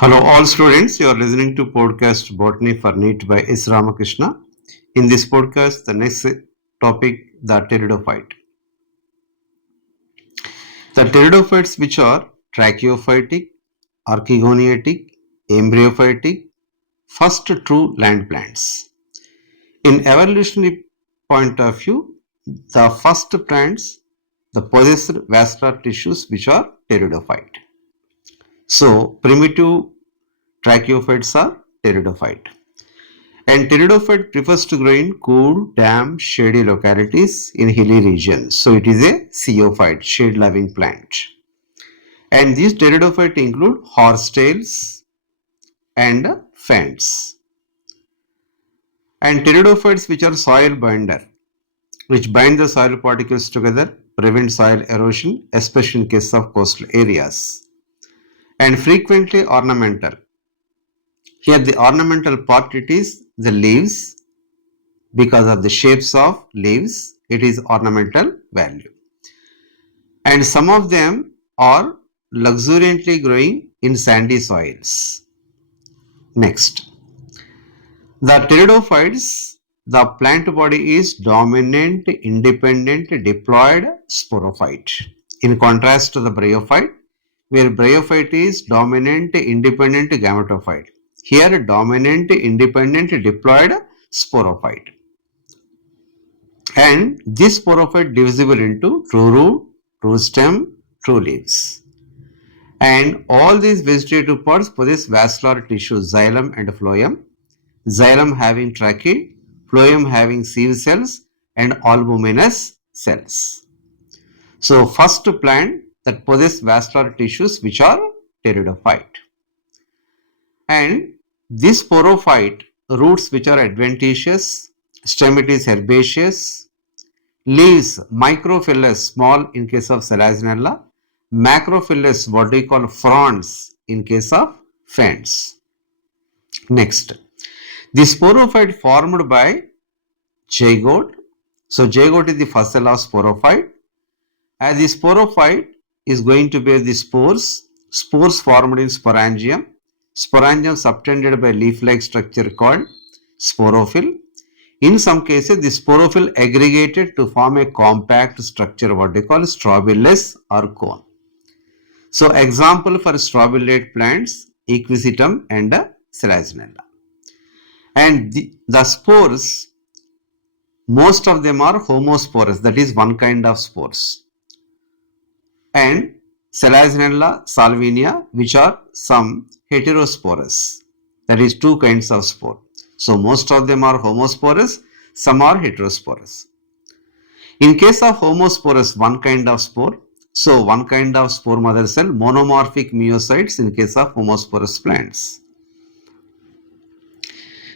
Hello, all students. You are listening to podcast Botany for NEET by S. Ramakrishna. In this podcast, the next topic, the pteridophyte. The pteridophytes, which are tracheophytic, archegoniatic, embryophytic, first true land plants. In evolutionary point of view, the first plants the possessed vascular tissues which are pteridophyte. So, primitive tracheophytes are pteridophyte. And pteridophyte prefers to grow in cool, damp, shady localities in hilly regions. So it is a xeophyte, shade-loving plant. And these pteridophyte include horsetails and ferns. And pteridophytes which are soil binder, which bind the soil particles together, prevent soil erosion, especially in case of coastal areas. And frequently ornamental. Here the ornamental part it is the leaves. Because of the shapes of leaves, it is ornamental value. And some of them are luxuriantly growing in sandy soils. Next, the pteridophytes, the plant body is dominant, independent, diploid sporophyte. In contrast to the bryophyte, where bryophyte is dominant, independent gametophyte. Here, dominant, independent, diploid sporophyte. And this sporophyte divisible into true root, true stem, true leaves. And all these vegetative parts possess vascular tissues, xylem and phloem. Xylem having tracheae, phloem having sieve cells and albuminous cells. So first plant that possess vascular tissues which are pteridophyte. And this sporophyte roots which are adventitious, stem it is herbaceous, leaves microphyllous, small in case of Selaginella, macrophyllous, what we call fronds in case of ferns. Next, the sporophyte formed by zygote. So zygote is the first cell of sporophyte. As the sporophyte is going to bear the spores formed in sporangium. Sporangium subtended by leaf-like structure called sporophyll. In some cases, the sporophyll aggregated to form a compact structure, what they call strobilus or cone. So, example for strobilate plants, equisetum and Selaginella. And the spores, most of them are homosporous, that is one kind of spores. And Selaginella, Salvinia, which are some heterosporous, that is two kinds of spore. So most of them are homosporous, some are heterosporous. In case of homosporous, one kind of spore. So one kind of spore mother cell, monomorphic meiocytes in case of homosporous plants.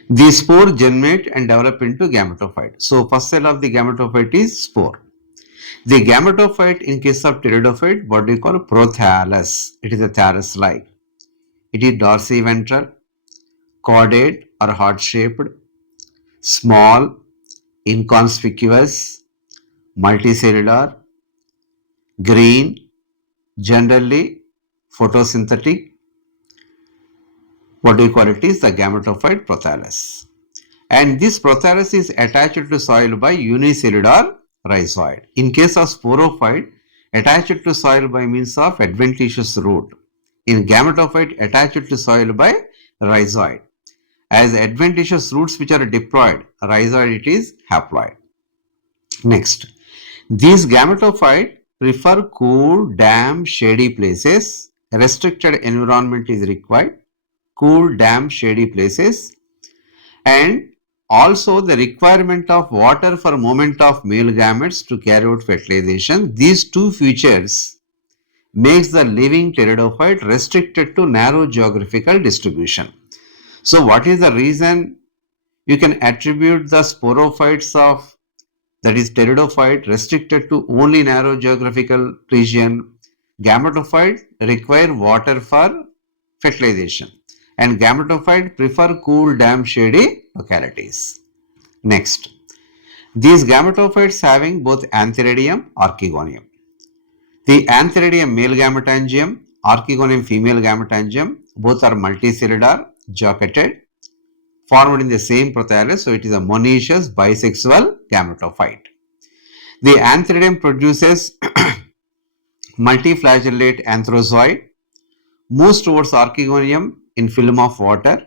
These spore germinate and develop into gametophyte. So first cell of the gametophyte is spore. The gametophyte in case of pteridophyte, what we call prothallus. It is a thallus-like. It is dorsiventral, cordate or heart-shaped, small, inconspicuous, multicellular, green, generally photosynthetic. What we call it is the gametophyte prothallus. And this prothallus is attached to soil by unicellular rhizoid. In case of sporophyte, attached to soil by means of adventitious root. In gametophyte, attached to soil by rhizoid. As adventitious roots which are diploid, rhizoid it is haploid. Next, these gametophyte prefer cool, damp, shady places. Restricted environment is required. Cool, damp, shady places. And also the requirement of water for movement of male gametes to carry out fertilization. These two features makes the living pteridophyte restricted to narrow geographical distribution. So what is the reason you can attribute the sporophytes of, that is pteridophyte, restricted to only narrow geographical region? Gametophyte require water for fertilization and gametophyte prefer cool, damp, shady localities. Next, these gametophytes having both antheridium, archegonium. The antheridium male gametangium, archegonium female gametangium, both are multicellular, jacketed, formed in the same prothallus, so it is a monoecious bisexual gametophyte. The antheridium produces multiflagellate anthrozoid, moves towards archegonium in film of water,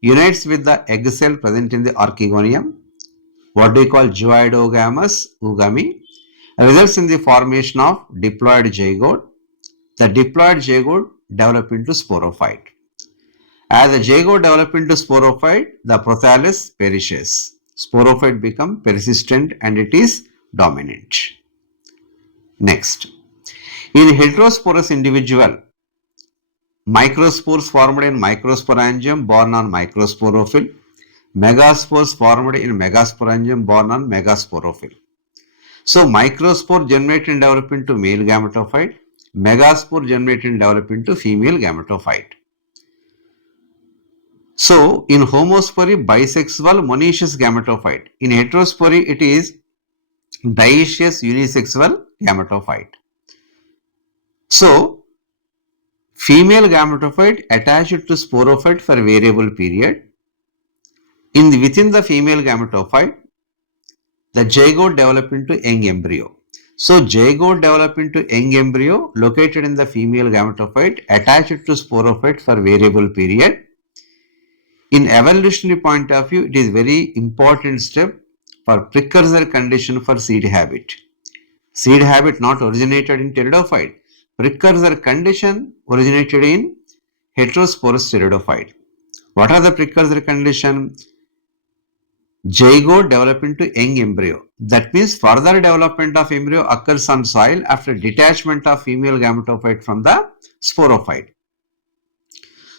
unites with the egg cell present in the archegonium, what we call zooidogamous ugami, results in the formation of diploid zygote. The diploid zygote develop into sporophyte. As the zygote develop into sporophyte, the prothallus perishes. Sporophyte become persistent and it is dominant. Next, in heterosporous individual, microspores formed in microsporangium born on microsporophyle, megaspores formed in megasporangium born on megasporophyle. So microspore generate and develop into male gametophyte, megaspore generate and develop into female gametophyte. So in homospory, bisexual monoecious gametophyte. In heterospory, it is dioecious unisexual gametophyte. So female gametophyte attached to sporophyte for variable period. Within the female gametophyte, the zygote develop into young embryo. So zygote develop into young embryo located in the female gametophyte attached to sporophyte for variable period. In evolutionary point of view, it is very important step for precursor condition for seed habit. Seed habit not originated in pteridophyte. Precursor condition originated in heterosporous pteridophyte. What are the precursor condition? Zygote develop into young embryo. That means further development of embryo occurs on soil after detachment of female gametophyte from the sporophyte.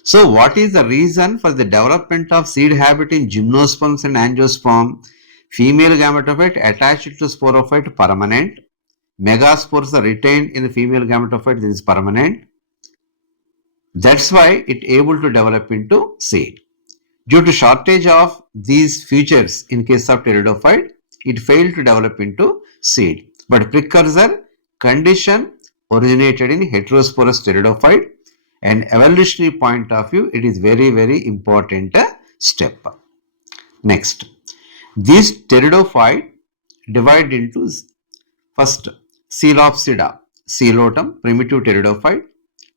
So what is the reason for the development of seed habit in gymnosperms and angiosperm? Female gametophyte attached to sporophyte permanent. Megaspores are retained in the female gametophyte, this is permanent. That's why it able to develop into seed. Due to shortage of these features in case of pteridophyte, it failed to develop into seed. But precursor condition originated in heterosporous pteridophyte, and evolutionary point of view, it is very, very important step. Next, these pteridophyte divide into first Coelopsida, coelotum, primitive pteridophyte,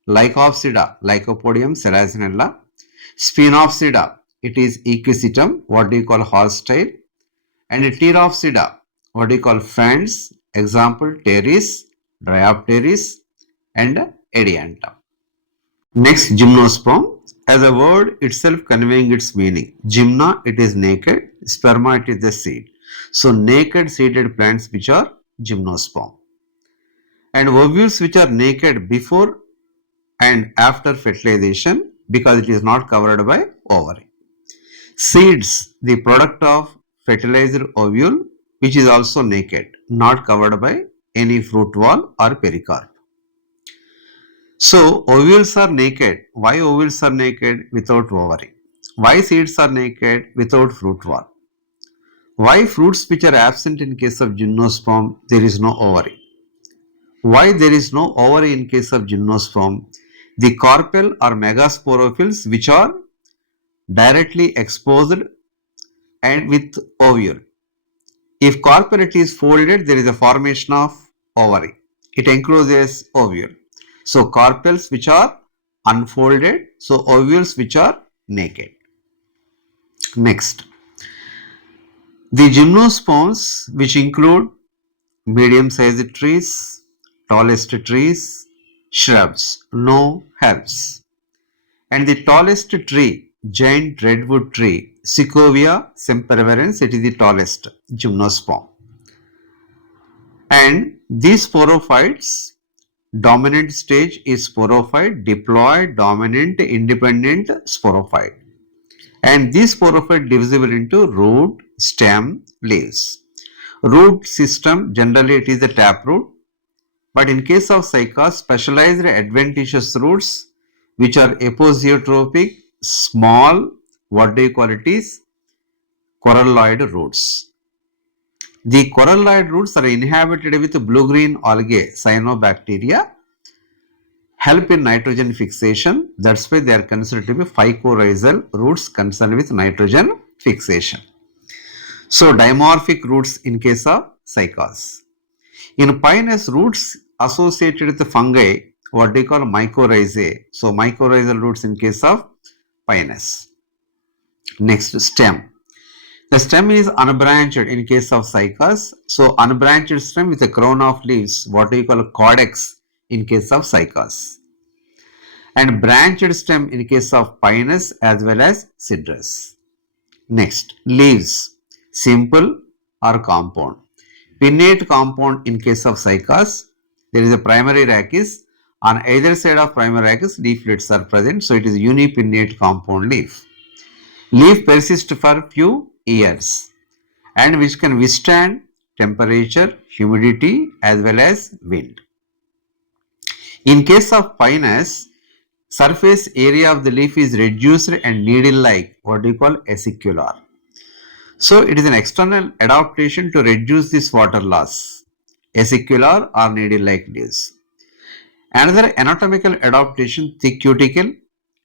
Lycopsida, Lycopodium, Selacinella, Sphenopsida, it is equisetum, what do you call hostile, and Pteropsida, what do you call fans, example Pteris, Dryopteris, and Ediantum. Next, gymnosperm, as a word itself conveying its meaning. Gymna, it is naked, sperma, it is the seed. So naked seeded plants which are gymnosperm. And ovules which are naked before and after fertilization because it is not covered by ovary. Seeds, the product of fertilized ovule which is also naked, not covered by any fruit wall or pericarp. So ovules are naked. Why ovules are naked without ovary? Why seeds are naked without fruit wall? Why fruits which are absent in case of gymnosperm there is no ovary? Why there is no ovary in case of gymnosperm? The carpel or megasporophylls which are directly exposed and with ovule. If carpel is folded, there is a formation of ovary. It encloses ovule. So carpels which are unfolded, so ovules which are naked. Next, the gymnosperms which include medium-sized trees, tallest trees, shrubs, no herbs. And the tallest tree, giant redwood tree, Sequoia sempervirens, it is the tallest gymnosperm. And these sporophytes, dominant stage is sporophyte, diploid, dominant, independent sporophyte. And this sporophyte divisible into root, stem, leaves. Root system, generally it is the taproot. But in case of cycas, specialized adventitious roots which are aposiotropic, small, what do you call it is, coralloid roots. The coralloid roots are inhabited with blue-green algae, cyanobacteria, help in nitrogen fixation. That's why they are considered to be phycorrhizal roots concerned with nitrogen fixation. So dimorphic roots in case of cycas. In pinus, roots associated with the fungi, what they call mycorrhizae. So mycorrhizal roots in case of pinus. Next, stem. The stem is unbranched in case of cycas. So unbranched stem with a crown of leaves, what we call caudex in case of cycas. And branched stem in case of pinus as well as cedrus. Next, leaves, simple or compound. Pinnate compound in case of cycas. There is a primary rachis. On either side of primary rachis, leaflets are present. So it is unipinnate compound leaf. Leaf persists for few years and which can withstand temperature, humidity as well as wind. In case of pinus, surface area of the leaf is reduced and needle-like, what we call acicular. So it is an external adaptation to reduce this water loss, acicular or needle-like leaves. Another anatomical adaptation, thick cuticle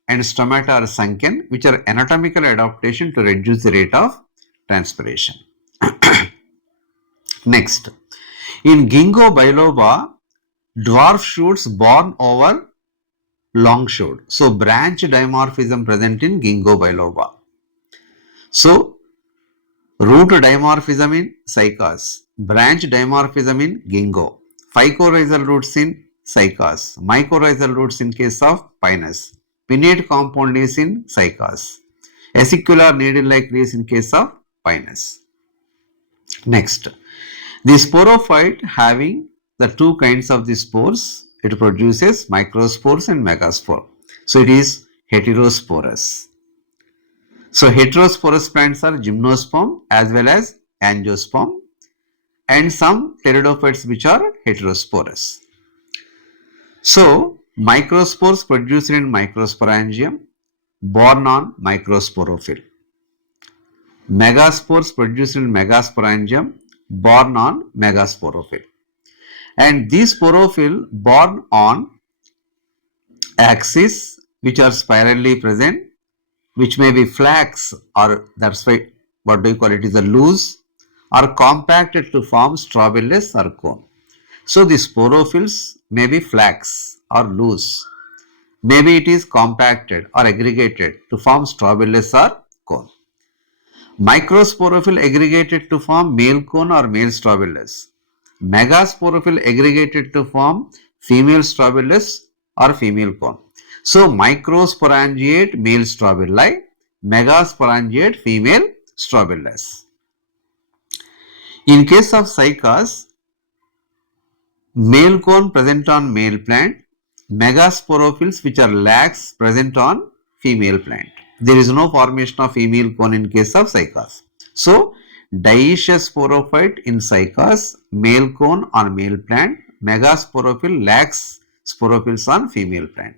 and stomata are sunken, which are anatomical adaptation to reduce the rate of transpiration. Next, in ginkgo biloba, dwarf shoots borne over long shoot. So branch dimorphism present in ginkgo biloba. So root dimorphism in cycas, branch dimorphism in ginkgo, phycorrhizal roots in cycas, mycorrhizal roots in case of pinus, pinnate compound leaves in cycas, acicular needle-like leaves in case of pinus. Next, the sporophyte having the two kinds of the spores, it produces microspores and megaspore. So it is heterosporous. So heterosporous plants are gymnosperm as well as angiosperm and some pteridophytes which are heterosporous. So microspores produced in microsporangium borne on microsporophyll. Megaspores produced in megasporangium borne on megasporophyll. And these sporophyll borne on axis which are spirally present, which may be flax or that's why what do you call it is a loose or compacted to form strawberries or cone. So the sporophylls may be flax or loose. Maybe it is compacted or aggregated to form strawberries or cone. Microsporophyll aggregated to form male cone or male strawberries. Megasporophyll aggregated to form female strawberries or female cone. So microsporangiate male strawberry, megasporangiate female strawberries. In case of cycas, male cone present on male plant, megasporophylls which are lax present on female plant. There is no formation of female cone in case of cycas. So dioecious sporophyte in cycas, male cone on male plant, megasporophyll lax sporophylls on female plant.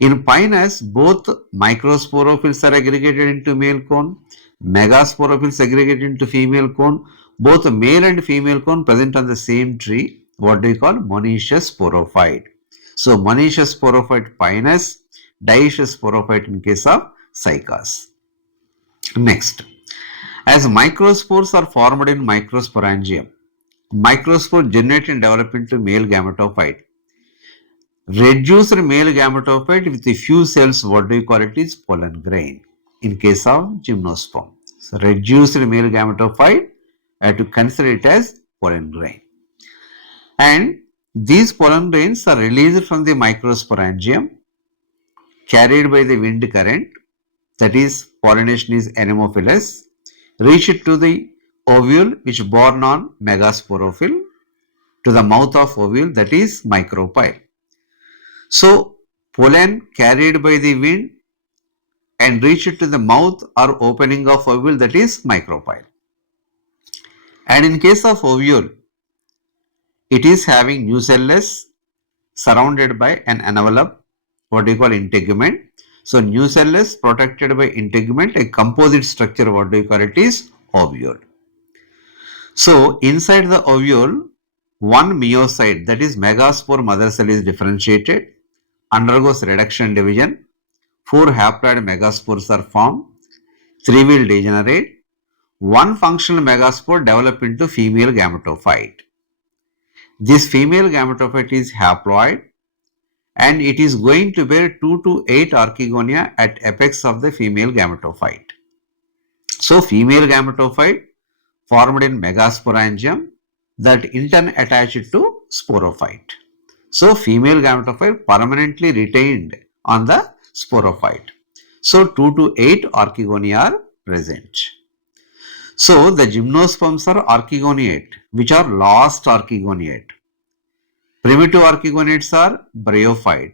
In pinus, both microsporophylls are aggregated into male cone, megasporophylls aggregated into female cone, both male and female cone present on the same tree, what do we call monoecious sporophyte. So monoecious sporophyte pinus, dioecious sporophyte in case of cycas. Next, as microspores are formed in microsporangium, microspore generate and develop into male gametophyte. Reduced male gametophyte with a few cells, what do you call it is pollen grain in case of gymnosperm. So reduced male gametophyte, I have to consider it as pollen grain. And these pollen grains are released from the microsporangium, carried by the wind current, that is pollination is anemophilous, reach it to the ovule which borne on megasporophyll, to the mouth of ovule, that is micropyle. So pollen carried by the wind and reach it to the mouth or opening of ovule, that is micropyle. And in case of ovule, it is having nucellus surrounded by an envelope, what we call integument. So nucellus protected by integument, a composite structure, what do you call it is ovule. So inside the ovule, one meocyte, that is megaspore mother cell is differentiated. undergoes reduction division, 4 haploid megaspores are formed, 3 will degenerate, 1 functional megaspore develop into female gametophyte. This female gametophyte is haploid and it is going to bear 2 to 8 archegonia at apex of the female gametophyte. So female gametophyte formed in megasporangium that in turn attached to sporophyte. So female gametophyte permanently retained on the sporophyte. So 2 to 8 archegonia are present. So the gymnosperms are archegoniate, which are last archegoniate. Primitive archegonates are bryophyte.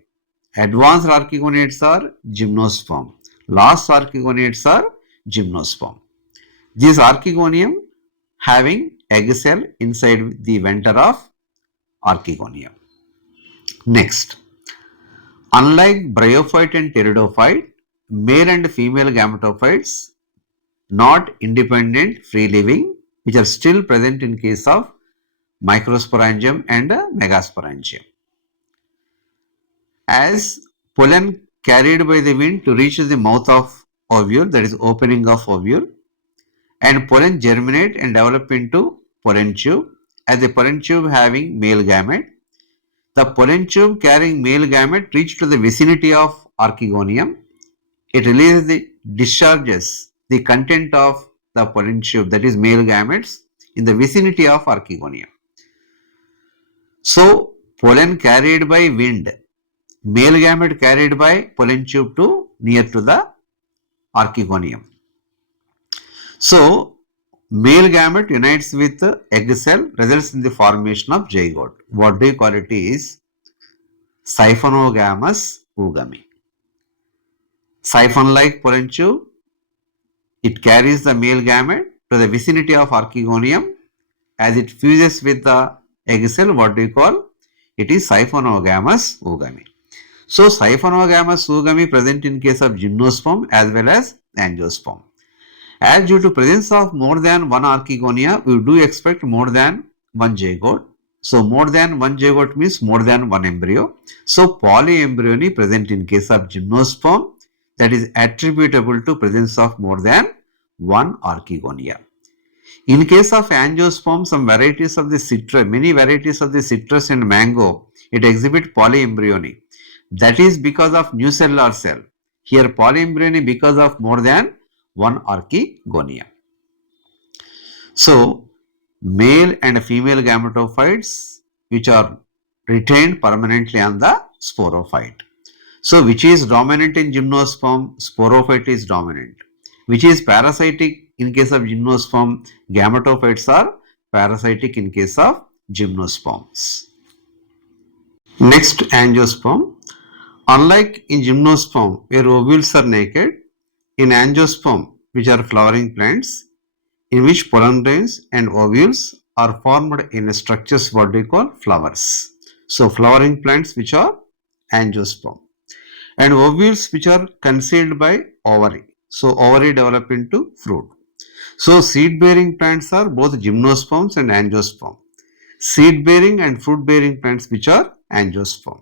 Advanced archegonates are gymnosperm. Last archegonates are gymnosperm. This archegonium having egg cell inside the venter of archegonium. Next, unlike bryophyte and pteridophyte, male and female gametophytes not independent, free living, which are still present in case of microsporangium and megasporangium. As pollen carried by the wind to reach the mouth of ovule, that is opening of ovule, and pollen germinate and develop into pollen tube. As the pollen tube having male gamete, the pollen tube carrying male gamete reach to the vicinity of archegonium. It releases the discharges the content of the pollen tube, that is male gametes, in the vicinity of archegonium. So pollen carried by wind, male gamete carried by pollen tube to near to the archegonium. So male gamete unites with egg cell, results in the formation of zygote. What do you call it is siphonogamous oogamy. Siphon-like pollen tube, it carries the male gamete to the vicinity of archegonium. As it fuses with the egg cell, what do you call? It is siphonogamous oogamy. So siphonogamous oogamy present in case of gymnosperm as well as angiosperm. As due to presence of more than one archegonia, we do expect more than one zygote. So more than one zygote means more than one embryo. So polyembryony present in case of gymnosperm, that is attributable to presence of more than one archegonia. In case of angiosperm, some varieties of the citrus, many varieties of the citrus and mango, it exhibit polyembryony. That is because of nucellular cell. Here polyembryony because of more than one archegonia. So male and female gametophytes which are retained permanently on the sporophyte. So which is dominant in gymnosperm? Sporophyte is dominant. Which is parasitic in case of gymnosperm? Gametophytes are parasitic in case of gymnosperms. Next, angiosperm. Unlike in gymnosperm where ovules are naked, in angiosperm which are flowering plants in which pollen grains and ovules are formed in structures what we call flowers. So flowering plants which are angiosperm and ovules which are concealed by ovary. So ovary develop into fruit. So seed bearing plants are both gymnosperms and angiosperm. Seed bearing and fruit bearing plants which are angiosperm.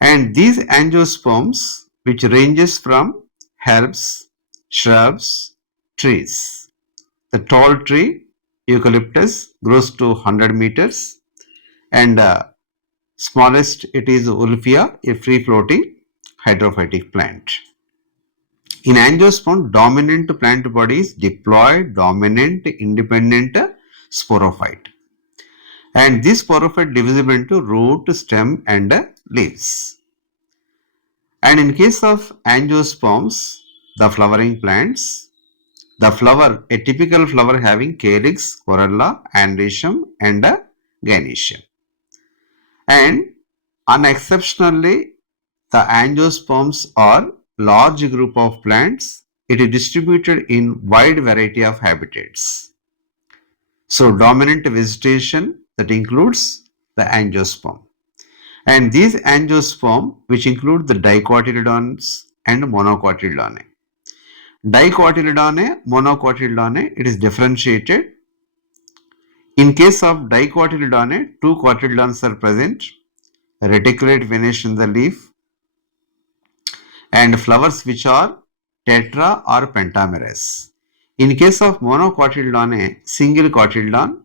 And these angiosperms which ranges from herbs, shrubs, trees. The tall tree, eucalyptus, grows to 100 meters and smallest it is Ulfia, a free floating hydrophytic plant. In angiosperm, dominant plant body is diploid, dominant, independent sporophyte. And this sporophyte divisible into root, stem and leaves. And in case of angiosperms, the flowering plants, the flower, a typical flower having calyx, corolla, androecium and gynoecium. And unexceptionally, the angiosperms are large group of plants. It is distributed in wide variety of habitats. So dominant vegetation that includes the angiosperm. And these angiosperm which include the dicotyledons and monocotyledone. Dicotyledone, monocotyledone, it is differentiated. In case of dicotyledone, two cotyledons are present. reticulate venation in the leaf, and flowers which are tetra or pentamerous. In case of monocotyledon, single cotyledon,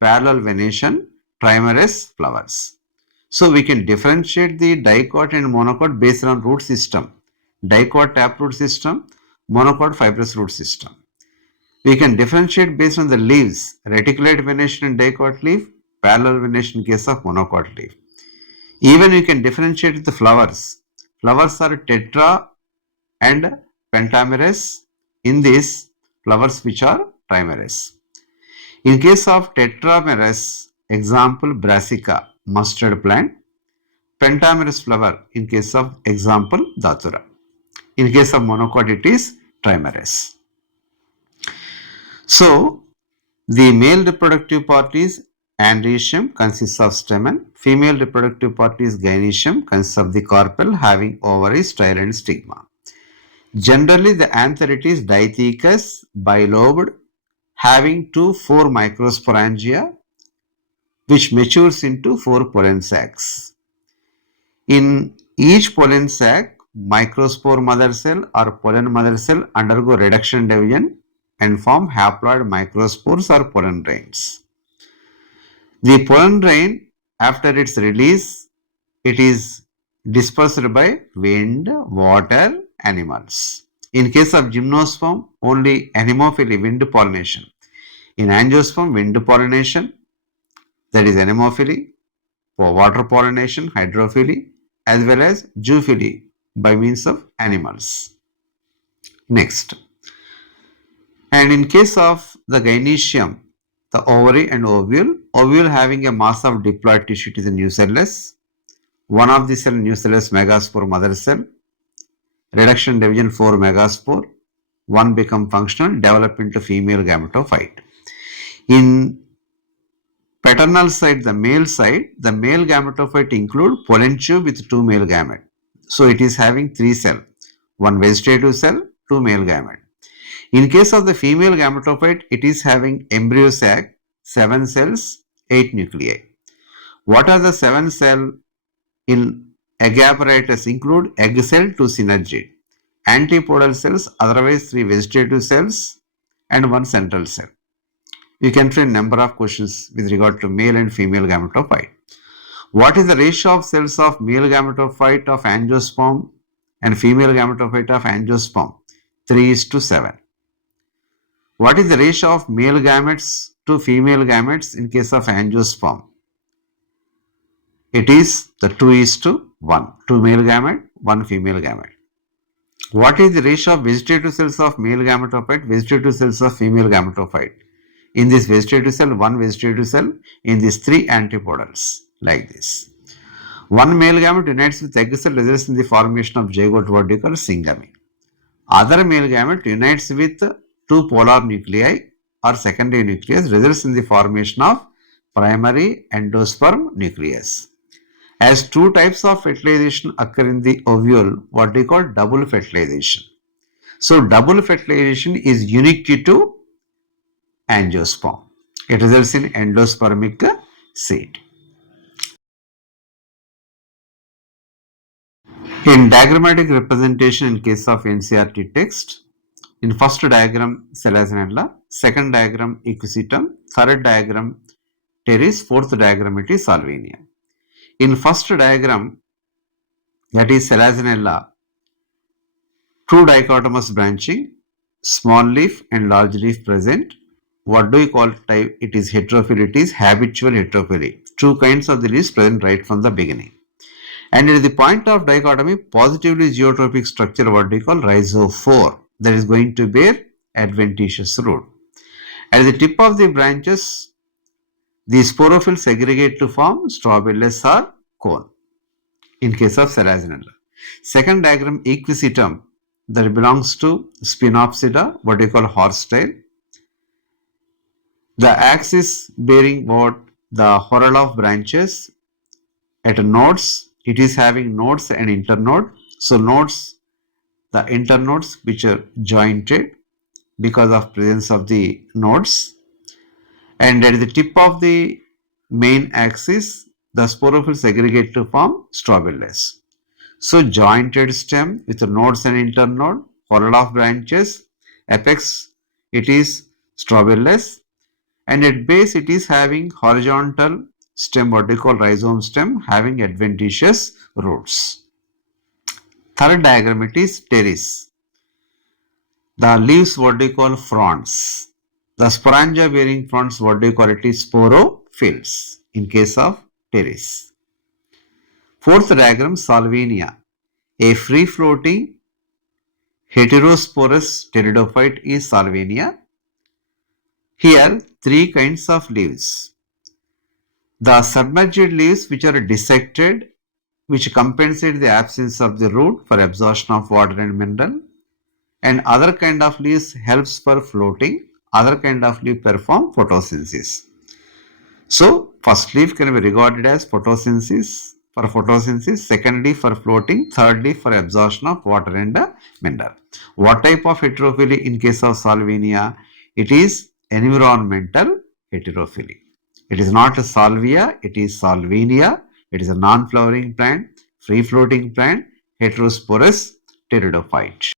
parallel venation, trimerous flowers. So we can differentiate the dicot and monocot based on root system. Dicot taproot system, monocot fibrous root system. We can differentiate based on the leaves, reticulate venation in dicot leaf, parallel venation in case of monocot leaf. Even you can differentiate the flowers. Flowers are tetra and pentamerous. In this, flowers which are trimerous. In case of tetramerous, example brassica, mustard plant. Pentamerous flower, in case of example datura. In case of monocot, it is trimerous. So, the male reproductive part is andrecium, consists of stamen. Female reproductive part is gynoecium, consists of the carpel having ovary, style and stigma. Generally, the anther is dithecous, bilobed, having 2-4 microsporangia, which matures into 4 pollen sacs. In each pollen sac, microspore mother cell or pollen mother cell undergo reduction division and form haploid microspores or pollen grains. The pollen grain, after its release, it is dispersed by wind, water, animals. In case of gymnosperm, only anemophily, wind pollination. In angiosperm, wind pollination, that is anemophily, for water pollination, hydrophily, as well as zoophily by means of animals. Next. And in case of the gynoecium, the ovary and ovule having a mass of diploid tissue to the nucellus, one of the cell nucellus megaspore mother cell, reduction division 4 megaspore, one become functional, develop into female gametophyte. In paternal side, the male gametophyte include pollen tube with 2 male gamete. So it is having 3 cells, 1 vegetative cell, 2 male gamete. In case of the female gametophyte, it is having embryo sac, 7 cells, 8 nuclei. What are the 7 cells in egg apparatus? Include egg cell to synergy, antipodal cells, otherwise 3 vegetative cells and 1 central cell. You can find number of questions with regard to male and female gametophyte. What is the ratio of cells of male gametophyte of angiosperm and female gametophyte of angiosperm? 3:7. What is the ratio of male gametes to female gametes in case of angiosperm? It is the 2:1. 2 male gamete, 1 female gamete. What is the ratio of vegetative cells of male gametophyte, vegetative cells of female gametophyte? In this vegetative cell, 1 vegetative cell, in these 3 antipodals, like this. 1 male gamete unites with egg cell, results in the formation of zygote, what we call syngamy. Other male gamete unites with 2 polar nuclei or secondary nucleus, results in the formation of primary endosperm nucleus. As 2 types of fertilization occur in the ovule, what we call double fertilization. So double fertilization is unique to angiosperm. It results in endospermic seed. In diagrammatic representation in case of NCERT text, in first diagram Selacinella, second diagram Equisetum, third diagram Pteris, fourth diagram it is Salvinia. In first diagram, that is Selacinella, 2 dichotomous branching, small leaf and large leaf present. What do you call type? It is heterophily, it is habitual heterophily. 2 kinds of the leaves present right from the beginning. And at the point of dichotomy, positively geotropic structure, what we call rhizophore, that is going to bear adventitious root. At the tip of the branches, the sporophylls segregate to form strawbillous or cone in case of Selacinella. Second diagram, Equisetum, that belongs to Spinopsida, what we call horsetail. The axis bearing what? The whorl of branches. At nodes, it is having nodes and internode. So nodes, the internodes which are jointed because of presence of the nodes. And at the tip of the main axis, the sporophyll segregate to form strobilus. So jointed stem with nodes and internode, followed of branches, apex it is strobilus, and at base it is having horizontal stem, what we call rhizome stem, having adventitious roots. Third diagram it is pteris. The leaves what we call fronds. The sporanga bearing fronds what we call it is sporophylls in case of pteris. Fourth diagram Salvinia. A free floating heterosporous pteridophyte is Salvinia. Here three kinds of leaves. The submerged leaves which are dissected, which compensate the absence of the root for absorption of water and mineral, and other kind of leaves helps for floating, other kind of leaf perform photosynthesis. So first leaf can be regarded as photosynthesis, second leaf for floating, third leaf for absorption of water and mineral. What type of heterophyly in case of Salvinia? It is environmental heterophyly. It is not a salvia, it is Salvinia. It is a non-flowering plant, free floating plant, heterosporous pteridophyte.